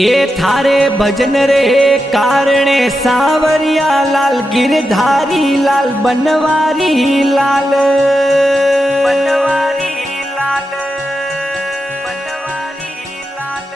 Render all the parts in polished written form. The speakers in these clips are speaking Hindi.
ए थारे भजन रे कारणे सावरिया लाल गिरधारी लाल बनवारी लाल बनवारी लाल बनवारी लाल।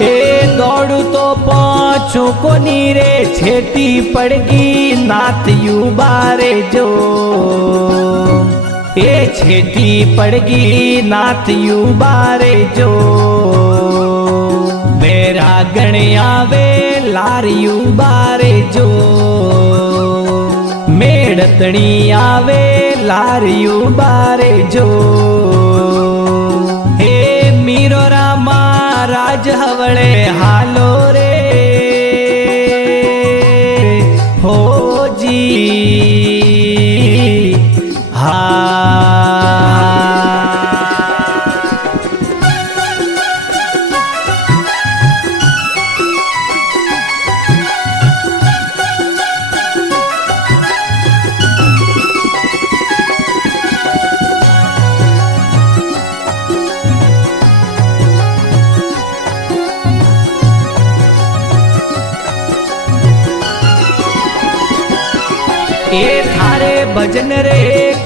ए दौड़ू तो पहुंचू कोनी रे छेती पड़गी नात युबारे जो ए छेती पड़गी नात युबारे जो मेरा गण आवे लार युबारे जो मेड़तणी आवे लार युबारे जो हे मीरो रामा राज हवळे हालो रे हो जी हा। ए थारे भजन रे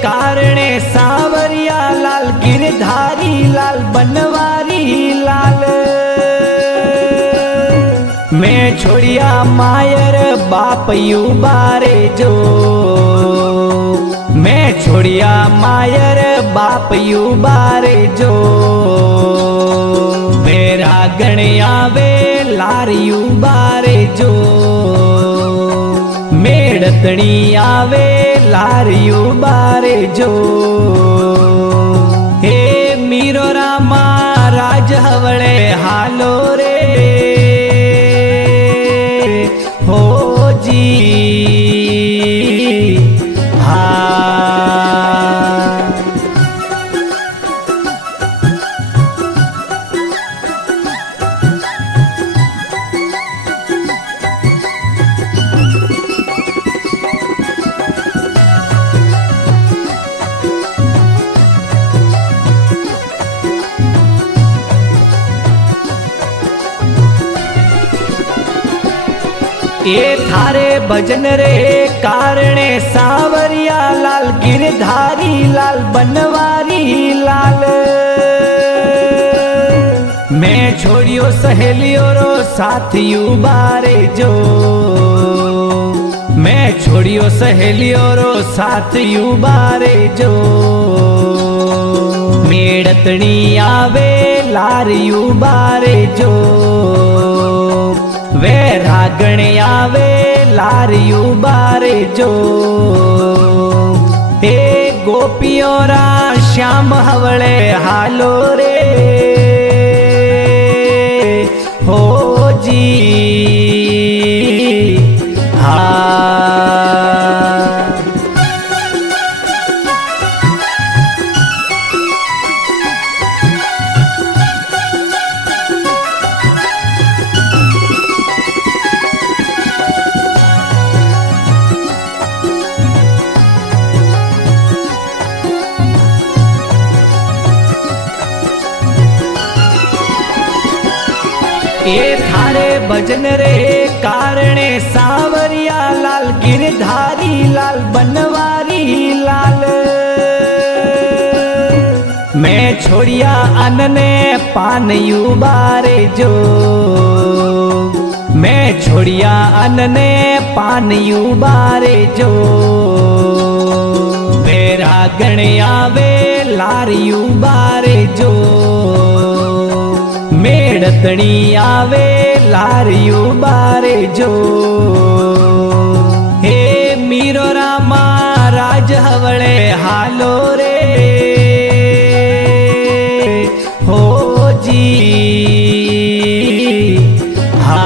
कारणे सावरिया लाल गिरधारी लाल बनवारी लाल मैं छोड़िया मायर बाप युबारे जो मैं छोड़िया मायर बाप युबारे जो मेरा गण आवे लार युबारे जो मेड़तणी आवे लार युबारे जो हे मीरो रामा राज हवळे हालो रे हो जी हा। ए थारे भजन रे कारणे सावरिया लाल गिरधारी लाल बनवारी लाल मैं छोड़ियो सहेलियो रो साथ युबारे जो मैं छोड़ियो सहेलियो रो साथ युबारे जो मेड़तणी आवे लार युबारे जो वे रागण आवे लार युबारे जो हे गोपियों रा श्याम हवळे हालो रे हो जी हा। ए थारे भजन रे कारणे सावरिया लाल गिरधारी लाल बनवारी लाल मैं छोड़िया अनने पान युबारे जो मैं छोड़िया अनने पान युबारे जो मेरा गण आवे लार युबारे जो मेड़तणी आवे लार युबारे जो हे मीरो रामा राज हवळे हालो रे हो जी हा।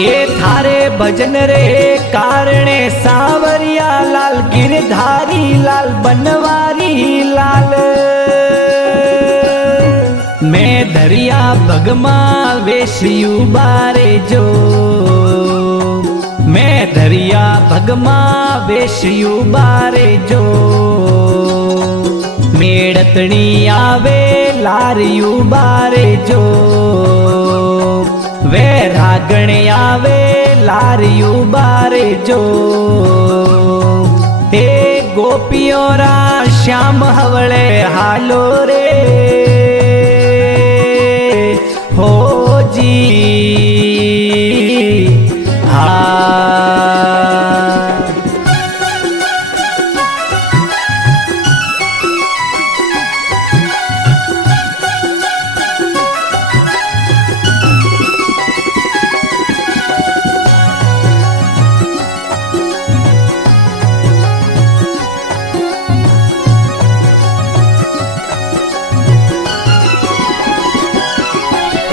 એ થારે ભજન રે કારણે સાવરિયા લાલ ગિરધારી લાલ બનવારી લાલ मैं दरिया भगमा वेशियू बारे जो मैं दरिया भगमा वेशियू बारे जो मेड़तणी आवे लारियू बारे जो वे रागण आवे लारियू बारे जो हे गोपियों रा श्याम हवले हालो रे हो जी हाँ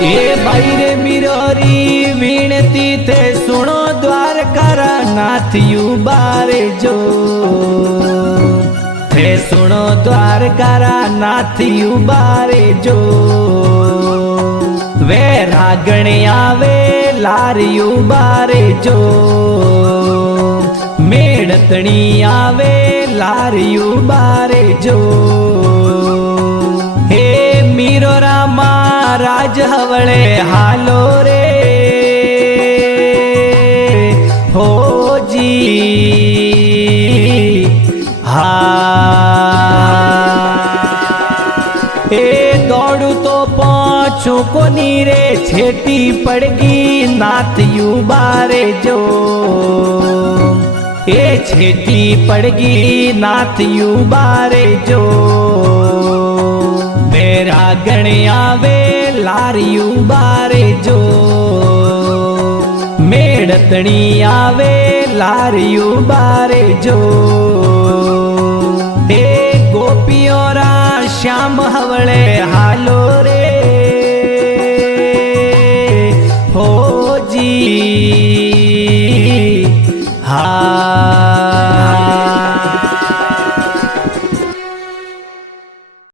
ए बाईरे मिरोरी वीणती थे सुनो द्वारकारा नाथ यू बारे जो थे सुनो द्वारकारा नाथ यू बारे जो वे रागण आवे लारियू बारे जो मेड़तणी आवे लारियू बारे जो हे मीरो रामा राज हवळे हालो रे हो जी हा ए दौड़ू तो पहुंचू कोनी रे छेटी पड़गी नाथ यू बारे जो ए छेटी पड़गी नाथ यू बारे जो मेरा गण आवे लारियू बारे जो मेड़तणी आवे लारियू बारे जो हे गोपियों रा श्याम हवळे हा